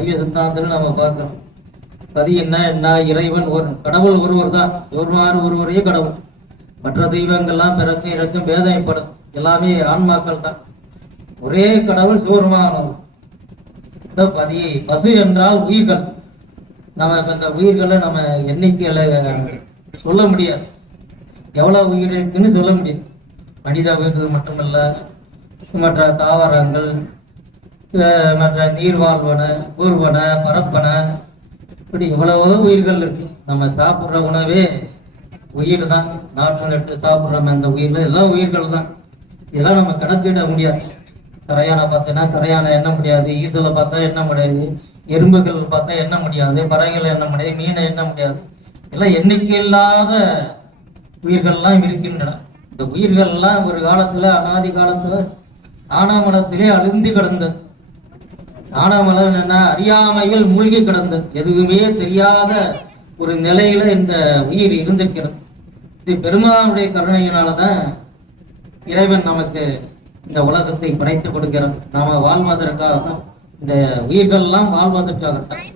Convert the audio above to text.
சைவ சித்தாந்தத்தில் நம்ம பார்க்கிறோம் பதி என்ன என்ன இறைவன் ஒரு கடவுள் ஒருவர் தான் ஒருவாறு ஒருவரே கடவுள். மற்ற தெய்வங்கள்லாம் பிறக்க இறக்கும் வேதனைப்படும் எல்லாமே ஆன்மாக்கள் தான் ஒரே கடவுள் சிவருமானவர் இந்த பதி பசு என்றால் உயிர்கள். நம்ம இப்ப இந்த உயிர்களை நம்ம எண்ணிக்கையில சொல்ல முடியாது. எவ்வளவு உயிர் இருக்குன்னு சொல்ல முடியும். மனித உயிர்கள் மட்டுமல்ல மற்ற தாவரங்கள் மற்ற நீர்வாழ்வன ஊர்வன பரப்பன இப்படி இவ்வளவோ உயிர்கள் இருக்கு. நம்ம சாப்பிட்ற உணவே உயிர் தான் நாற்று நட்டு சாப்பிட்றோம் அந்த உயிர்ல எல்லாம் உயிர்கள் தான் இதெல்லாம் நம்ம கடத்திட முடியாது. கரையானை பார்த்தீங்கன்னா கரையானை எண்ண முடியாது ஈசலை பார்த்தா எண்ண முடியாது எறும்புகள் பார்த்தா எண்ண முடியாது பறவைகள் எண்ண முடியாது மீனை எண்ண முடியாது. எல்லாம் எண்ணிக்கை இல்லாத உயிர்கள்லாம் இருக்கின்றன. இந்த உயிர்கள்லாம் ஒரு காலத்துல அனாதி காலத்துல ஆனாமலத்திலே அழுந்தி கிடந்தது. ஆனாமலம் என்னன்னா அறியாமையில் மூழ்கி கிடந்தது எதுவுமே தெரியாத ஒரு நிலையில இந்த உயிர் இருந்திருக்கிறது. இது பெருமானுடைய கருணையினாலதான் இறைவன் நமக்கு இந்த உலகத்தை படைத்து கொடுக்கிறான் நாம வாழ்வதற்காக இந்த இந்த உயிர்கள்லாம் வாழ்வதற்காகத்தான்.